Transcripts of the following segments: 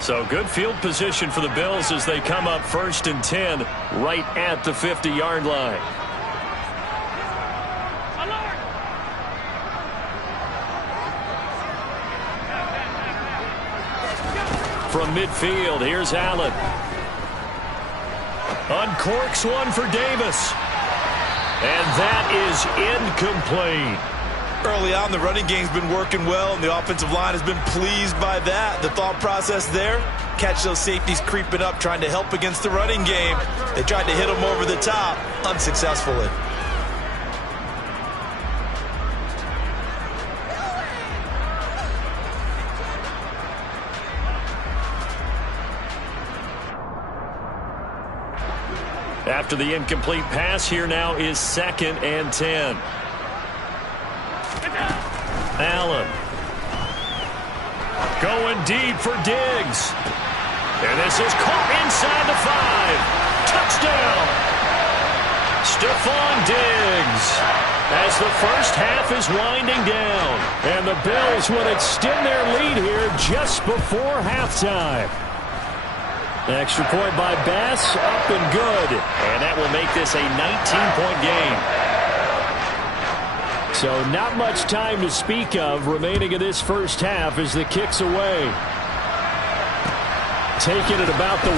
So good field position for the Bills as they come up 1st and 10 right at the 50-yard line. From midfield, here's Allen. Uncorks one for Davis. And that is incomplete. Early on, the running game's been working well, and the offensive line has been pleased by that. The thought process there, catch those safeties creeping up, trying to help against the running game. They tried to hit them over the top, unsuccessfully. After the incomplete pass, here now is 2nd and 10. Allen. Going deep for Diggs. And this is caught inside the 5. Touchdown. Stephon Diggs. As the first half is winding down. And the Bills will extend their lead here just before halftime. Extra point by Bass, up and good. And that will make this a 19-point game. So not much time to speak of remaining in this first half as the kick's away. Taking it about the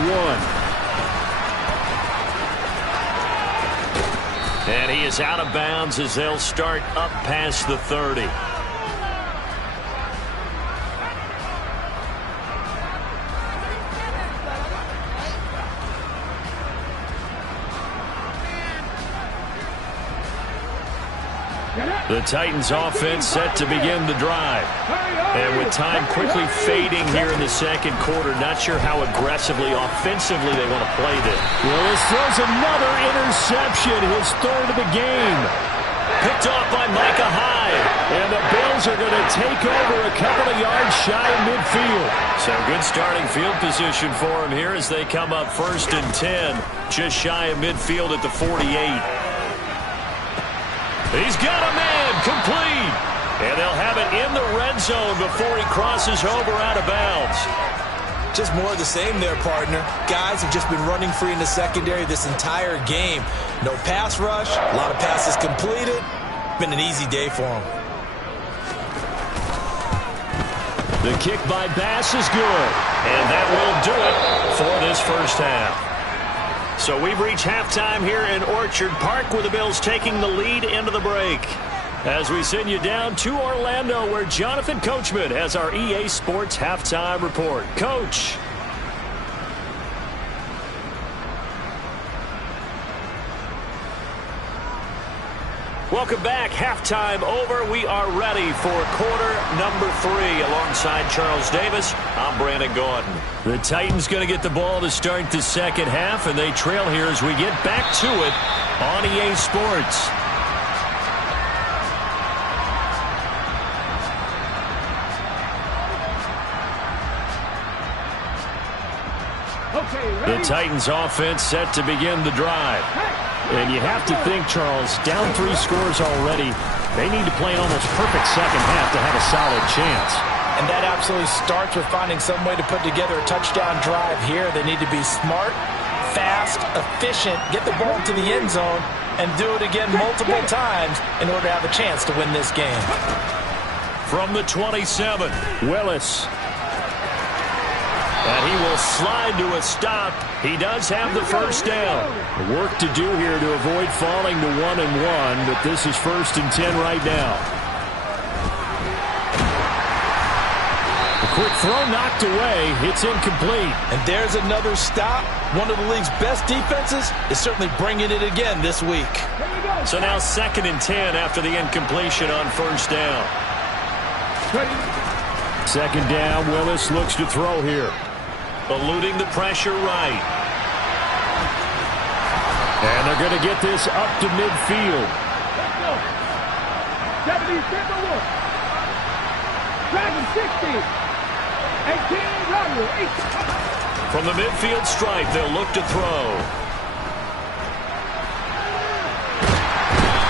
1. And he is out of bounds as they'll start up past the 30. The Titans offense set to begin the drive. And with time quickly fading here in the second quarter, not sure how aggressively, offensively they want to play this. Willis throws another interception, his 3rd of the game. Picked off by Micah Hyde. And the Bills are going to take over a couple of yards shy of midfield. So good starting field position for him here as they come up 1st and 10, just shy of midfield at the 48. He's got a man complete. And they'll have it in the red zone before he crosses over out of bounds. Just more of the same there, partner. Guys have just been running free in the secondary this entire game. No pass rush, a lot of passes completed. Been an easy day for them. The kick by Bass is good. And that will do it for this first half. So we've reached halftime here in Orchard Park with the Bills taking the lead into the break. As we send you down to Orlando where Jonathan Coachman has our EA Sports Halftime Report. Coach. Welcome back. Halftime over. We are ready for quarter number 3. Alongside Charles Davis, I'm Brandon Gordon. The Titans going to get the ball to start the second half, and they trail here as we get back to it on EA Sports. The Titans offense set to begin the drive. And you have to think, Charles, down 3 scores already. They need to play an almost perfect second half to have a solid chance. And that absolutely starts with finding some way to put together a touchdown drive here. They need to be smart, fast, efficient, get the ball to the end zone, and do it again multiple times in order to have a chance to win this game. From the 27, Willis. And he will slide to a stop. He does have the first down. Work to do here to avoid falling to 1-1, but this is 1st and 10 right now. A quick throw knocked away. It's incomplete. And there's another stop. One of the league's best defenses is certainly bringing it again this week. So now 2nd and 10 after the incompletion on first down. 2nd down. Willis looks to throw here. Eluding the pressure right. And they're going to get this up to midfield. From the midfield stripe, they'll look to throw.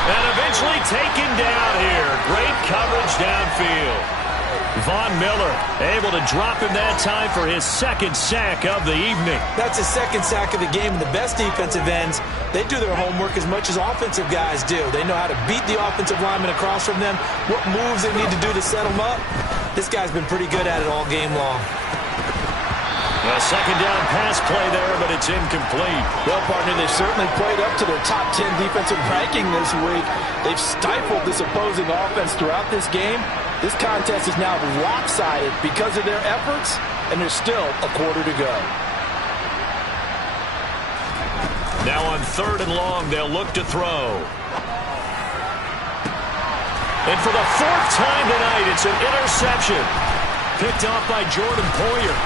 And eventually taken down here. Great coverage downfield. Von Miller able to drop him that time for his second sack of the evening. That's his second sack of the game. And the best defensive ends, they do their homework as much as offensive guys do. They know how to beat the offensive lineman across from them, what moves they need to do to set them up. This guy's been pretty good at it all game long. A second down pass play there, but it's incomplete. Well, partner, they've certainly played up to their top 10 defensive ranking this week. They've stifled this opposing offense throughout this game. This contest is now lopsided because of their efforts, and there's still a quarter to go. Now on 3rd and long, they'll look to throw. And for the 4th time tonight, it's an interception. Picked off by Jordan Poyer.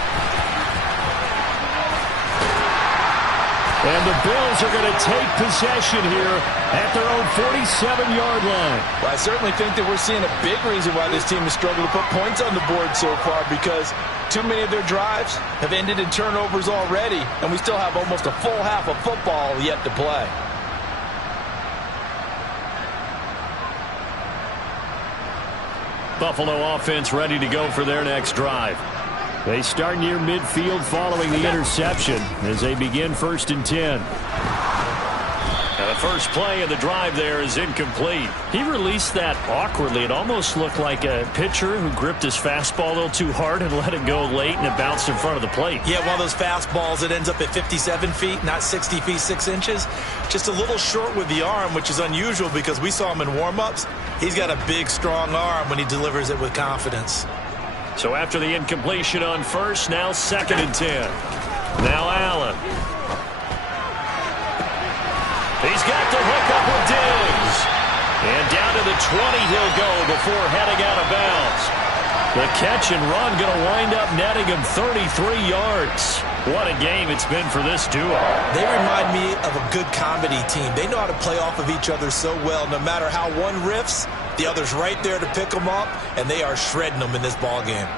And the Bills are going to take possession here at their own 47-yard line. Well, I certainly think that we're seeing a big reason why this team has struggled to put points on the board so far, because too many of their drives have ended in turnovers already, and we still have almost a full half of football yet to play. Buffalo offense ready to go for their next drive. They start near midfield following the interception as they begin 1st and 10. Now the first play of the drive there is incomplete. He released that awkwardly. It almost looked like a pitcher who gripped his fastball a little too hard and let it go late, and it bounced in front of the plate. Yeah, one of those fastballs that ends up at 57 feet, not 60 feet 6 inches. Just a little short with the arm, which is unusual because we saw him in warm-ups. He's got a big, strong arm when he delivers it with confidence. So after the incompletion on 1st, now 2nd and 10. Now Allen. He's got to hook up with Diggs. And down to the 20 he'll go before heading out of bounds. The catch and run going to wind up netting him 33 yards. What a game it's been for this duo. They remind me of a good comedy team. They know how to play off of each other so well. No matter how one riffs, the other's right there to pick them up, and they are shredding them in this ball game.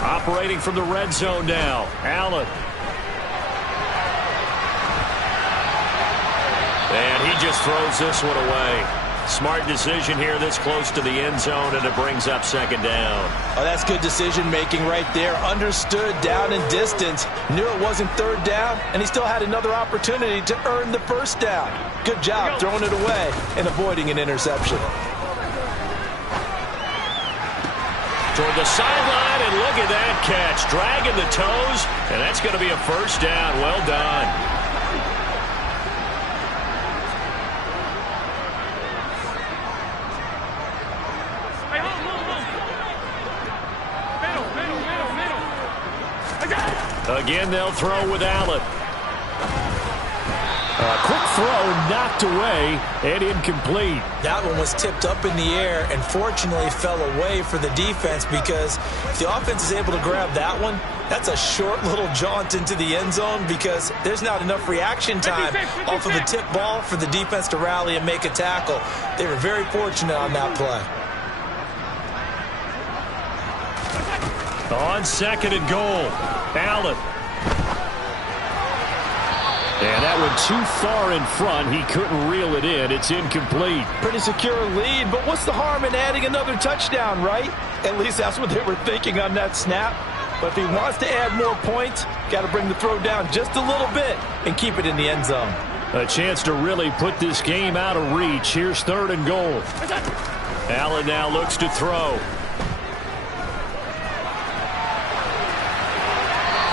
Operating from the red zone now, Allen. And he just throws this one away. Smart decision here this close to the end zone, and it brings up 2nd down. Oh, that's good decision-making right there. Understood down and distance. Knew it wasn't 3rd down, and he still had another opportunity to earn the 1st down. Good job throwing it away and avoiding an interception. Toward the sideline, and look at that catch. Dragging the toes, and that's going to be a 1st down. Well done. Again, they'll throw with Allen. A quick throw knocked away and incomplete. That one was tipped up in the air and fortunately fell away for the defense, because if the offense is able to grab that one, that's a short little jaunt into the end zone, because there's not enough reaction time off of the tip ball for the defense to rally and make a tackle. They were very fortunate on that play. On 2nd and goal, Allen. And that went too far in front. He couldn't reel it in. It's incomplete. Pretty secure lead, but what's the harm in adding another touchdown, right? At least that's what they were thinking on that snap. But if he wants to add more points, got to bring the throw down just a little bit and keep it in the end zone. A chance to really put this game out of reach. Here's 3rd and goal. Allen now looks to throw.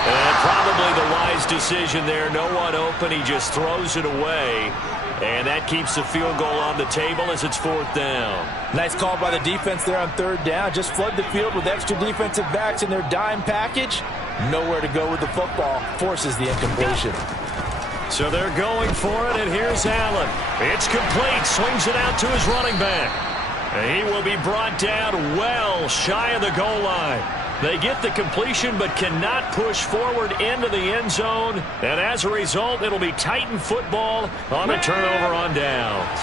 And probably the wise decision there. No one open. He just throws it away. And that keeps the field goal on the table as it's 4th down. Nice call by the defense there on 3rd down. Just flood the field with extra defensive backs in their dime package. Nowhere to go with the football. Forces the incompletion. So they're going for it, and here's Allen. It's complete. Swings it out to his running back. And he will be brought down well shy of the goal line. They get the completion but cannot push forward into the end zone. And as a result, it'll be Titan football on a turnover on downs.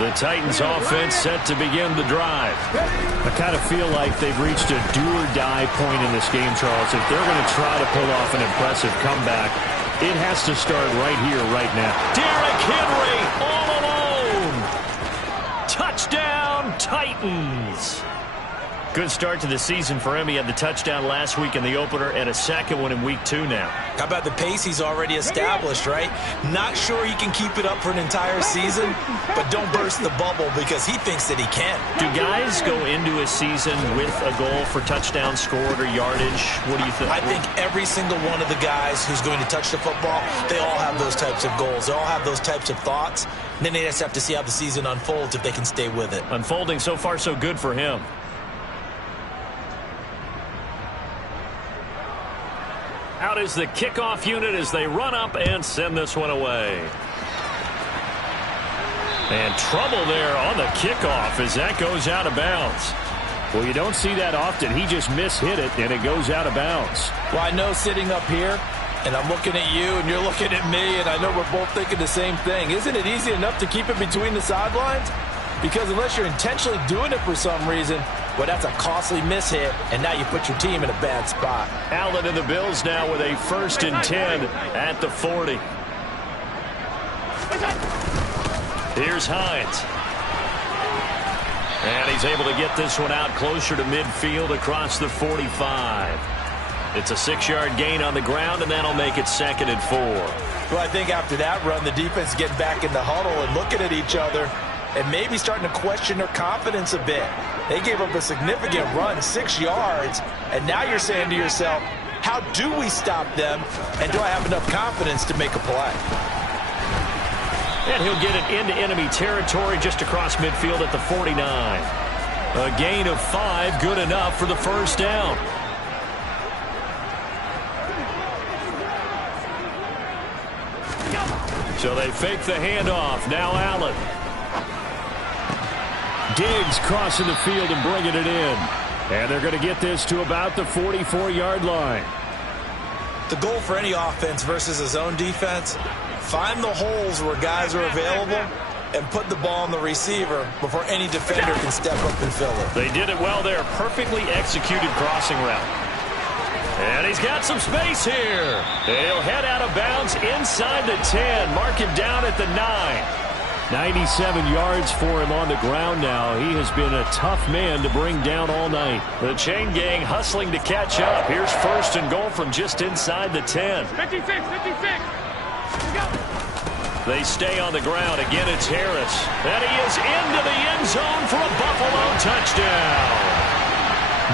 The Titans offense set to begin the drive. I kind of feel like they've reached a do-or-die point in this game, Charles. If they're going to try to pull off an impressive comeback, it has to start right here, right now. Derrick Henry all alone. Touchdown, Titans. Good start to the season for him. He had the touchdown last week in the opener and a second one in week 2 now. How about the pace he's already established, right? Not sure he can keep it up for an entire season, but don't burst the bubble because he thinks that he can. Do guys go into a season with a goal for touchdown scored or yardage? What do you think? I think every single one of the guys who's going to touch the football, they all have those types of goals. They all have those types of thoughts. And then they just have to see how the season unfolds if they can stay with it. Unfolding so far so good for him. Out is the kickoff unit as they run up and send this one away. And trouble there on the kickoff as that goes out of bounds. Well, you don't see that often. He just mishit it, and it goes out of bounds. Well, I know sitting up here, and I'm looking at you, and you're looking at me, and I know we're both thinking the same thing. Isn't it easy enough to keep it between the sidelines? Because unless you're intentionally doing it for some reason, well, that's a costly mishit, and now you put your team in a bad spot. Allen and the Bills now with a 1st and 10 at the 40. Here's Hines. And he's able to get this one out closer to midfield across the 45. It's a 6-yard gain on the ground, and that'll make it 2nd and 4. Well, I think after that run, the defense getting back in the huddle and looking at each other and maybe starting to question their confidence a bit. They gave up a significant run, 6 yards, and now you're saying to yourself, how do we stop them, and do I have enough confidence to make a play? And he'll get it into enemy territory just across midfield at the 49. A gain of 5, good enough for the 1st down. So they fake the handoff. Now Allen. Diggs crossing the field and bringing it in. And they're going to get this to about the 44-yard line. The goal for any offense versus a zone defense, find the holes where guys are available and put the ball on the receiver before any defender can step up and fill it. They did it well there. Perfectly executed crossing route. And he's got some space here. He'll head out of bounds inside the 10. Mark him down at the 9. 97 yards for him on the ground now. He has been a tough man to bring down all night. The chain gang hustling to catch up. Here's 1st and goal from just inside the 10. 56. They stay on the ground. Again, it's Harris. And he is into the end zone for a Buffalo touchdown.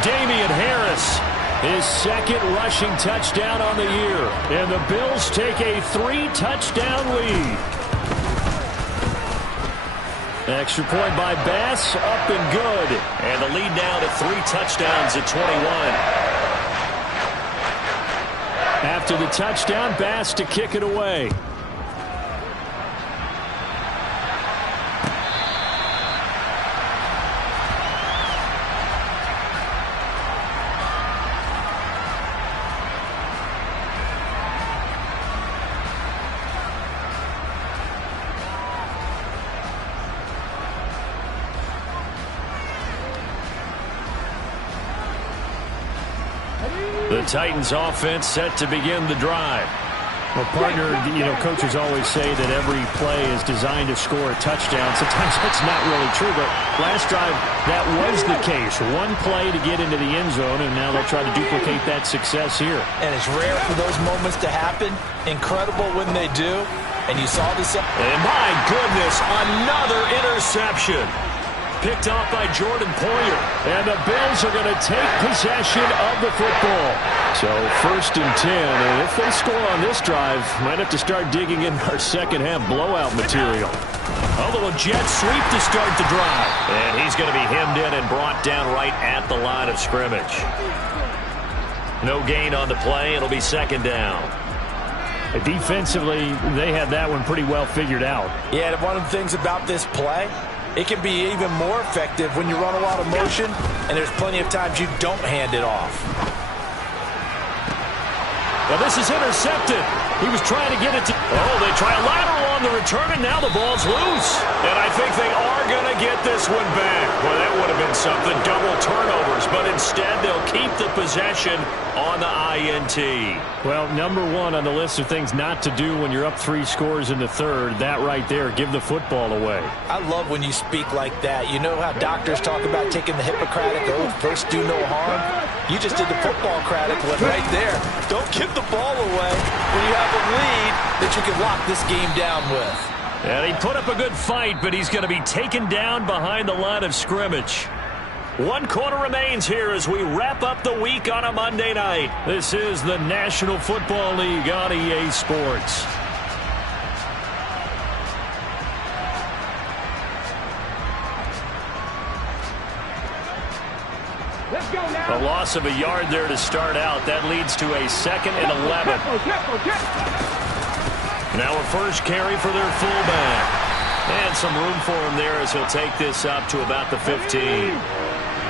Damian Harris, his 2nd rushing touchdown on the year. And the Bills take a 3-touchdown lead. Extra point by Bass, up and good. And the lead now to 3 touchdowns at 21. After the touchdown, Bass to kick it away. The Titans offense set to begin the drive. Well, partner, coaches always say that every play is designed to score a touchdown. Sometimes that's not really true, but last drive, that was the case. One play to get into the end zone, and now they'll try to duplicate that success here. And it's rare for those moments to happen. Incredible when they do. And you saw this. And my goodness, another interception. Picked off by Jordan Poyer. And the Bills are going to take possession of the football. So 1st and 10. And if they score on this drive, might have to start digging in our second-half blowout material. A little jet sweep to start the drive. And he's going to be hemmed in and brought down right at the line of scrimmage. No gain on the play. It'll be 2nd down. Defensively, they had that one pretty well figured out. Yeah, and one of the things about this play, it can be even more effective when you run a lot of motion, and there's plenty of times you don't hand it off. Well, this is intercepted. He was trying to get it to... Oh, they try a lateral on the return, and now the ball's loose. And I think they are going to get this one back. Well, that would have been something, double turnovers, but instead they'll keep the possession on the INT. Well, number one on the list of things not to do when you're up 3 scores in the third, that right there, give the football away. I love when you speak like that. You know how doctors talk about taking the Hippocratic oath, first do no harm? You just did the football-cratic one right there. Don't give the ball away when you have a lead that you can lock this game down with. And he put up a good fight, but he's going to be taken down behind the line of scrimmage. 1 quarter remains here as we wrap up the week on a Monday night. This is the National Football League on EA Sports. A loss of a yard there to start out. That leads to a 2nd and 11. Now a first carry for their fullback. And some room for him there as he'll take this up to about the 15.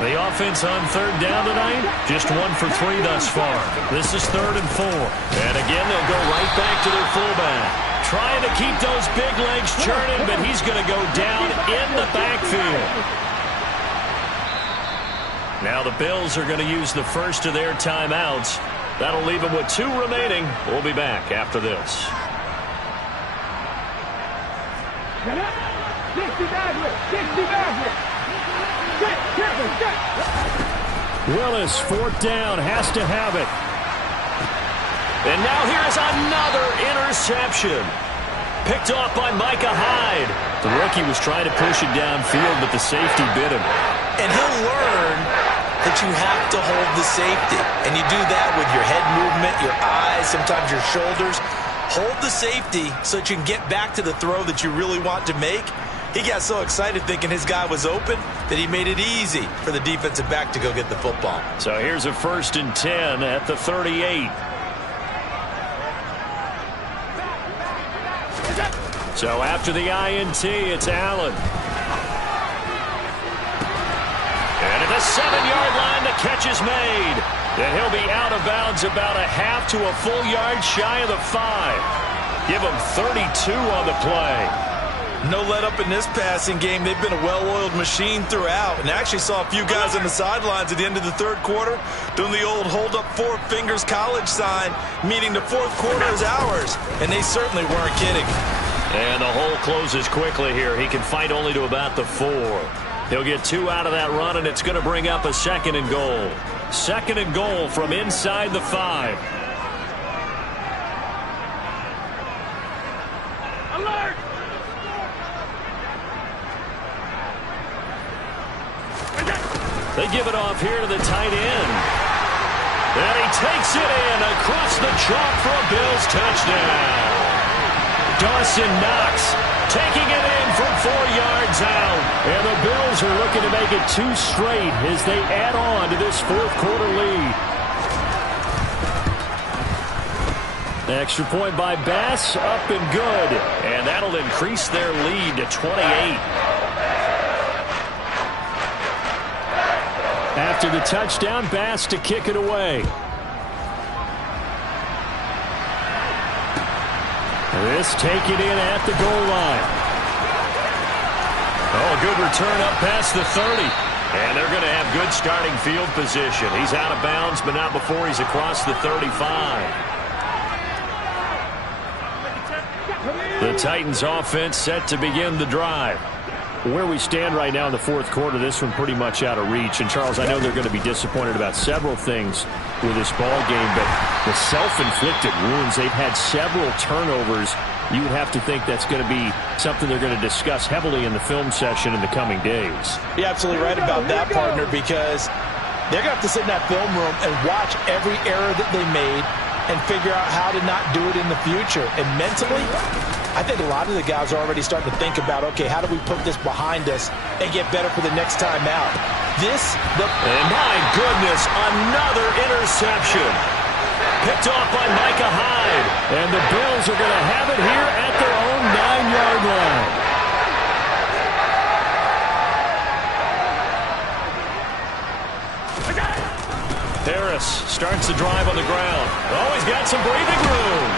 The offense on 3rd down tonight, just 1 for 3 thus far. This is 3rd and 4. And again, they'll go right back to their fullback. Trying to keep those big legs churning, but he's going to go down in the backfield. Now the Bills are going to use the first of their timeouts. That'll leave them with 2 remaining. We'll be back after this. Willis, 4th down, has to have it. And now here's another interception. Picked off by Micah Hyde. The rookie was trying to push it downfield, but the safety bit him. And he'll learn that you have to hold the safety. And you do that with your head movement, your eyes, sometimes your shoulders. Hold the safety so that you can get back to the throw that you really want to make. He got so excited thinking his guy was open that he made it easy for the defensive back to go get the football. So here's a 1st and 10 at the 38. So after the INT, it's Allen. And at the 7-yard line, the catch is made. And he'll be out of bounds about a half to a full yard shy of the 5. Give him 32 on the play. No let up in this passing game. They've been a well-oiled machine throughout. And actually saw a few guys on the sidelines at the end of the 3rd quarter doing the old hold up 4 fingers college sign, meaning the 4th quarter is ours. And they certainly weren't kidding. And the hole closes quickly here. He can fight only to about the 4. He'll get 2 out of that run, and it's going to bring up a 2nd and goal. 2nd and goal from inside the 5. Alert! They give it off here to the tight end. And he takes it in across the chalk for a Bills touchdown. Dawson Knox taking it in from 4 yards out. And the Bills are looking to make it 2 straight as they add on to this 4th quarter lead. Extra point by Bass, up and good. And that'll increase their lead to 28. After the touchdown, Bass to kick it away. This taken in at the goal line. Oh, good return up past the 30. And they're going to have good starting field position. He's out of bounds, but not before he's across the 35. The Titans offense set to begin the drive. Where we stand right now in the 4th quarter, this one pretty much out of reach. And, Charles, I know they're going to be disappointed about several things with this ball game, but the self-inflicted wounds, they've had several turnovers. You would have to think that's going to be something they're going to discuss heavily in the film session in the coming days. You're absolutely right about that, partner, because they're going to have to sit in that film room and watch every error that they made and figure out how to not do it in the future. And mentally, I think a lot of the guys are already starting to think about, okay, how do we put this behind us and get better for the next time out? And my goodness, another interception. Picked off by Micah Hyde. And the Bills are going to have it here at their own 9-yard line. Harris starts the drive on the ground. Oh, he's got some breathing room.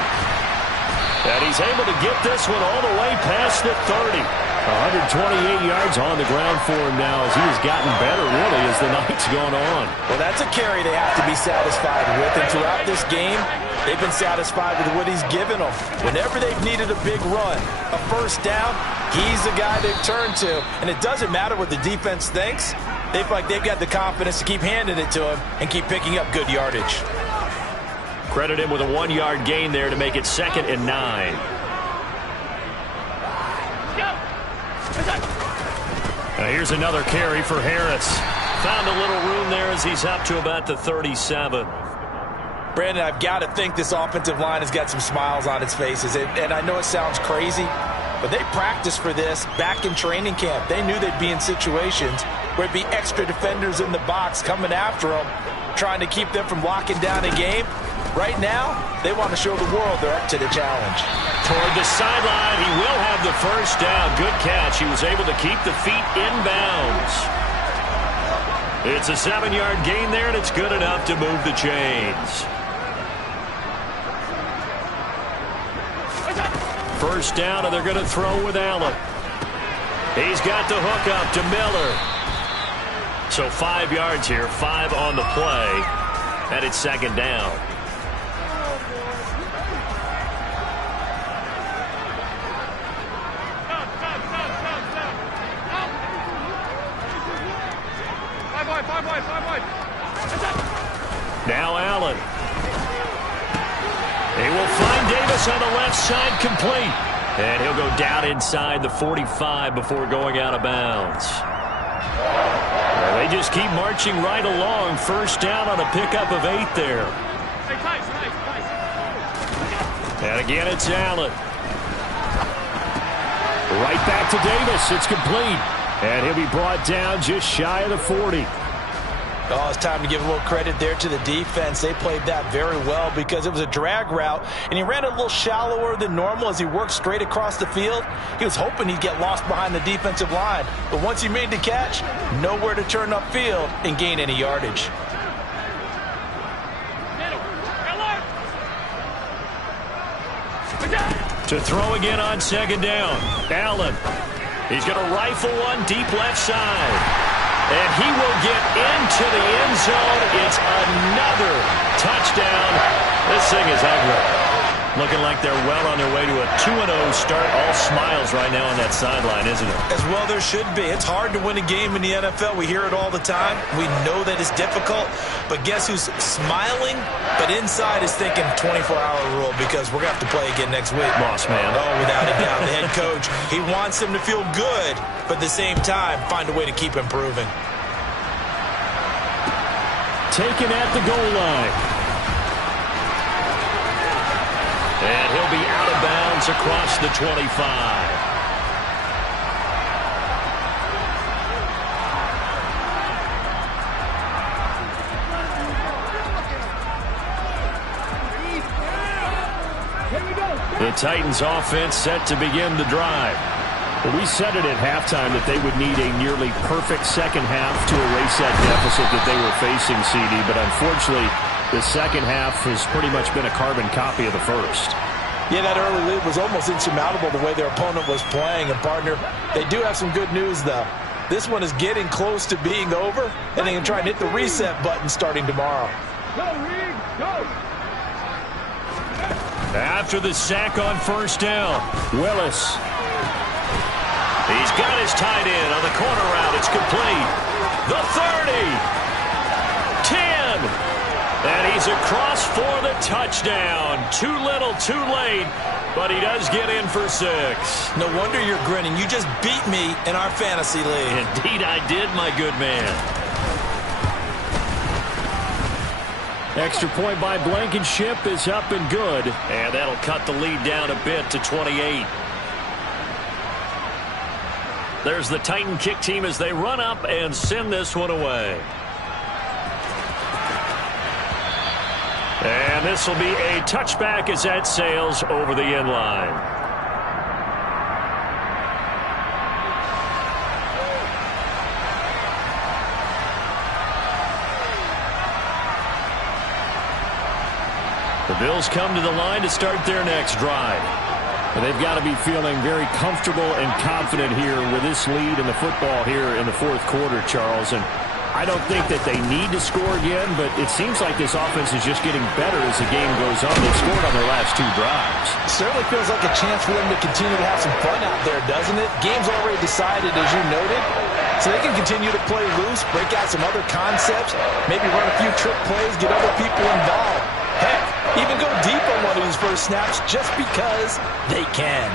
And he's able to get this one all the way past the 30. 128 yards on the ground for him now as he has gotten better, really, as the night's gone on. Well, that's a carry they have to be satisfied with. And throughout this game, they've been satisfied with what he's given them. Whenever they've needed a big run, a first down, he's the guy they've turned to. And it doesn't matter what the defense thinks. They feel like they've got the confidence to keep handing it to him and keep picking up good yardage. Credit him with a 1-yard gain there to make it 2nd and 9. Now here's another carry for Harris. Found a little room there as he's up to about the 37. Brandon, I've got to think this offensive line has got some smiles on its faces. And I know it sounds crazy, but they practiced for this back in training camp. They knew they'd be in situations where it'd be extra defenders in the box coming after them, trying to keep them from locking down a game. Right now, they want to show the world they're up to the challenge. Toward the sideline, he will have the first down. Good catch. He was able to keep the feet in bounds. It's a 7-yard gain there, and it's good enough to move the chains. First down, and they're going to throw with Allen. He's got the hook up to Miller. So 5 yards here, 5 on the play, and it's 2nd down. Now Allen. He will find Davis on the left side, complete. And he'll go down inside the 45 before going out of bounds. Well, they just keep marching right along. First down on a pickup of 8 there. And again, it's Allen. Right back to Davis. It's complete. And he'll be brought down just shy of the 40. Oh, it's time to give a little credit there to the defense. They played that very well because it was a drag route, and he ran a little shallower than normal as he worked straight across the field. He was hoping he'd get lost behind the defensive line, but once he made the catch, nowhere to turn upfield and gain any yardage. To throw again on 2nd down. Allen. He's going to rifle one deep left side. And he will get into the end zone. It's another touchdown. This thing is ugly. Looking like they're well on their way to a 2-0 start. All smiles right now on that sideline, isn't it? As well there should be. It's hard to win a game in the NFL. We hear it all the time. We know that it's difficult. But guess who's smiling? But inside is thinking 24-hour rule because we're going to have to play again next week. Boss man. Oh, without a doubt. The head coach, he wants them to feel good, but at the same time, find a way to keep improving. Taken at the goal line. And he'll be out of bounds across the 25. The Titans offense set to begin the drive. Well, we said it at halftime that they would need a nearly perfect second half to erase that deficit that they were facing, CD, but unfortunately the second half has pretty much been a carbon copy of the first. Yeah, that early lead was almost insurmountable the way their opponent was playing. And, partner, they do have some good news, though. This one is getting close to being over, and they can try and hit the reset button starting tomorrow. Go, Reed, go! After the sack on first down, Willis. He's got his tight end on the corner route. It's complete. The 30. 10. And he's across for the touchdown. Too little, too late, but he does get in for 6. No wonder you're grinning. You just beat me in our fantasy league. Indeed I did, my good man. Extra point by Blankenship is up and good. And that'll cut the lead down a bit to 28. There's the Titan kick team as they run up and send this one away. And this will be a touchback as that sails over the end line. The Bills come to the line to start their next drive. And they've got to be feeling very comfortable and confident here with this lead in the football here in the fourth quarter, Charles. And I don't think that they need to score again, but it seems like this offense is just getting better as the game goes on. They've scored on their last 2 drives. Certainly feels like a chance for them to continue to have some fun out there, doesn't it? Game's already decided, as you noted, so they can continue to play loose, break out some other concepts, maybe run a few trick plays, get other people involved. Heck, even go deep on one of these first snaps just because they can.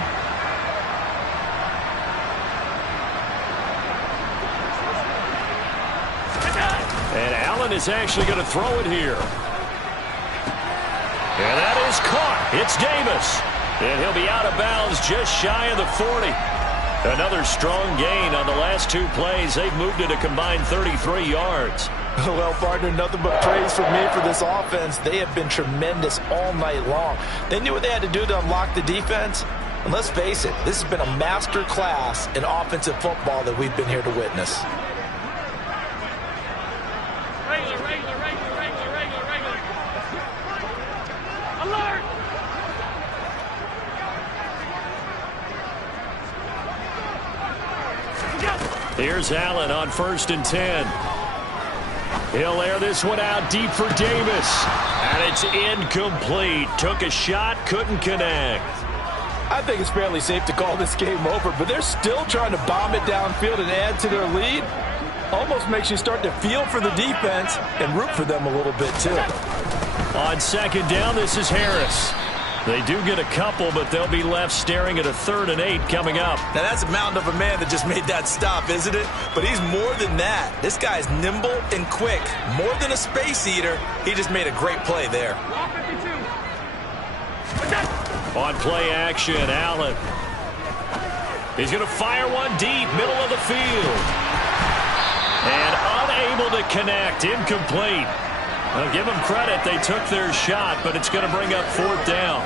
And Allen is actually going to throw it here. And that is caught. It's Davis. And he'll be out of bounds just shy of the 40. Another strong gain on the last 2 plays. They've moved it a combined 33 yards. Well, partner, nothing but praise from me for this offense. They have been tremendous all night long. They knew what they had to do to unlock the defense. And let's face it, this has been a master class in offensive football that we've been here to witness. Alert! Here's Allen on 1st and 10. He'll air this one out deep for Davis. And it's incomplete. Took a shot, couldn't connect. I think it's fairly safe to call this game over, but they're still trying to bomb it downfield and add to their lead. Almost makes you start to feel for the defense and root for them a little bit, too. On 2nd down, this is Harris. They do get a couple, but they'll be left staring at a 3rd and 8 coming up. Now, that's a mountain of a man that just made that stop, isn't it? But he's more than that. This guy's nimble and quick. More than a space eater. He just made a great play there. On play action, Allen. He's going to fire one deep, middle of the field. And unable to connect, incomplete. I'll give them credit. They took their shot, but it's going to bring up 4th down.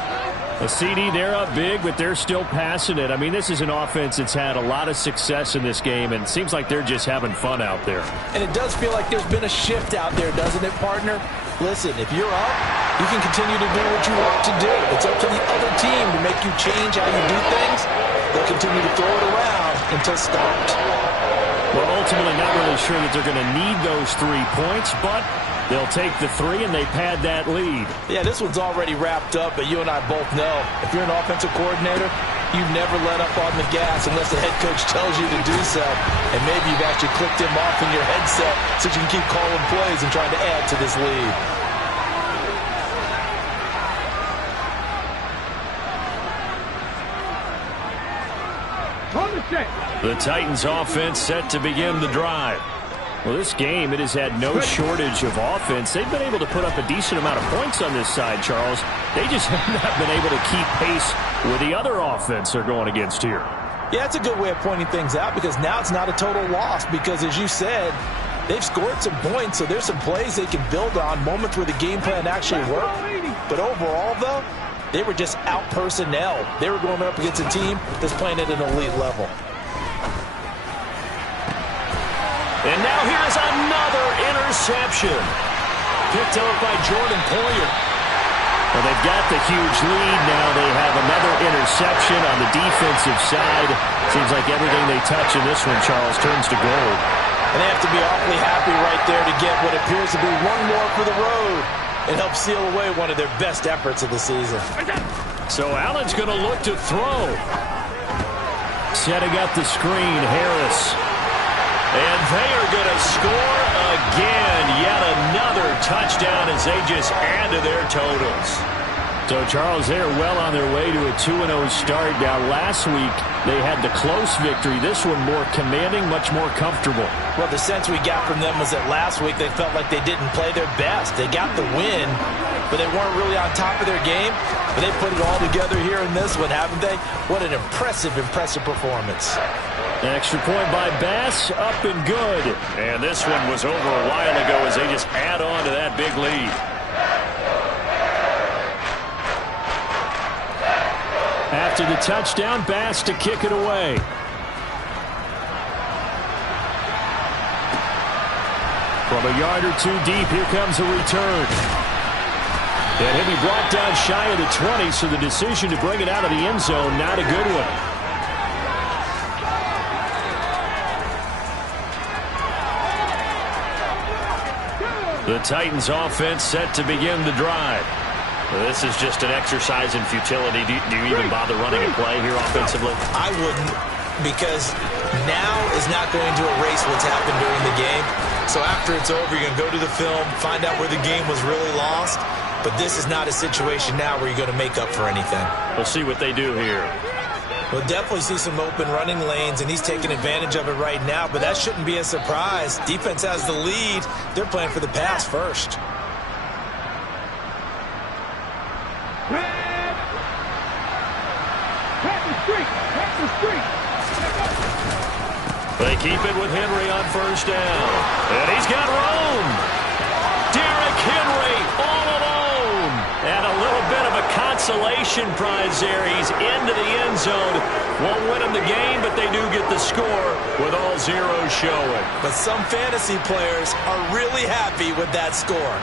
A CD, they're up big, but they're still passing it. I mean, this is an offense that's had a lot of success in this game, and it seems like they're just having fun out there. And it does feel like there's been a shift out there, doesn't it, partner? Listen, if you're up, you can continue to do what you want to do. It's up to the other team to make you change how you do things. They'll continue to throw it around until stopped. Well, ultimately, not really sure that they're going to need those 3 points, but they'll take the 3, and they pad that lead. Yeah, this one's already wrapped up, but you and I both know if you're an offensive coordinator, you never let up on the gas unless the head coach tells you to do so. And maybe you've actually clicked him off in your headset so you can keep calling plays and trying to add to this lead. The Titans offense set to begin the drive. Well, this game, it has had no shortage of offense. They've been able to put up a decent amount of points on this side, Charles. They just have not been able to keep pace with the other offense they're going against here. Yeah, it's a good way of pointing things out because now it's not a total loss because, as you said, they've scored some points, so there's some plays they can build on, moments where the game plan actually worked. But overall, though, they were just out personnel. They were going up against a team that's playing at an elite level. And now here's another interception. Picked up by Jordan Poyer. Well, they've got the huge lead. Now they have another interception on the defensive side. Seems like everything they touch in this one, Charles, turns to gold. And they have to be awfully happy right there to get what appears to be one more for the road and help seal away one of their best efforts of the season. So Allen's going to look to throw. Setting up the screen, Harris. And they are going to score again. Yet another touchdown as they just add to their totals. So, Charles, they are well on their way to a 2-0 start. Now, last week, they had the close victory. This one more commanding, much more comfortable. Well, the sense we got from them was that last week they felt like they didn't play their best. They got the win, but they weren't really on top of their game. But they put it all together here in this one, haven't they? What an impressive performance. Extra point by Bass, up and good. And this one was over a while ago as they just add on to that big lead. After the touchdown, Bass to kick it away. From a yard or two deep, here comes a return. And he'll be brought down shy of the 20, so the decision to bring it out of the end zone, not a good one. The Titans offense set to begin the drive. This is just an exercise in futility. Do you even bother running a play here offensively? I wouldn't, because now is not going to erase what's happened during the game. So after it's over, you're going to go to the film, find out where the game was really lost. But this is not a situation now where you're going to make up for anything. We'll see what they do here. We'll definitely see some open running lanes, and he's taking advantage of it right now, but that shouldn't be a surprise. Defense has the lead. They're playing for the pass first. They keep it with Henry on first down. And he's got room. Derrick Henry all alone. And a little bit of a consolation prize there. He's into the end zone. Won't win them the game, but they do get the score with all zeros showing. But some fantasy players are really happy with that score.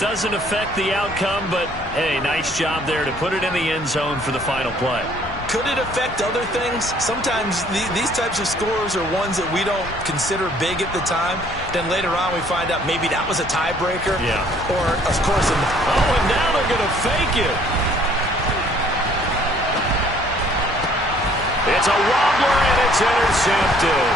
Doesn't affect the outcome, but, hey, nice job there to put it in the end zone for the final play. Could it affect other things? Sometimes these types of scores are ones that we don't consider big at the time. Then later on we find out maybe that was a tiebreaker. Yeah. Or, of course... and now they're going to fake it. It's a wobbler, and it's intercepted.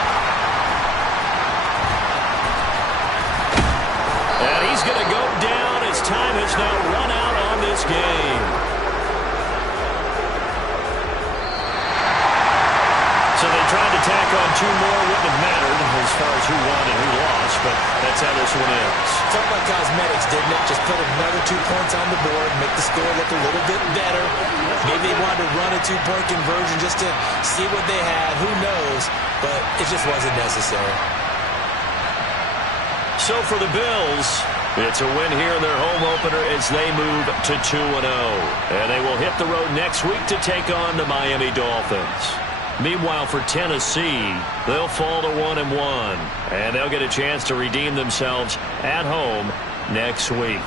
And he's going to go down as time has now run out on this game. So they tried to tack on two more. Wouldn't have mattered as far as who won and who lost, but that's how this one ends. Felt like cosmetics, didn't it? Just put another 2 points on the board, make the score look a little bit better. Maybe they wanted to run a 2-point conversion just to see what they had. Who knows? But it just wasn't necessary. So for the Bills, it's a win here in their home opener as they move to 2-0. And they will hit the road next week to take on the Miami Dolphins. Meanwhile, for Tennessee, they'll fall to 1-1, and they'll get a chance to redeem themselves at home next week.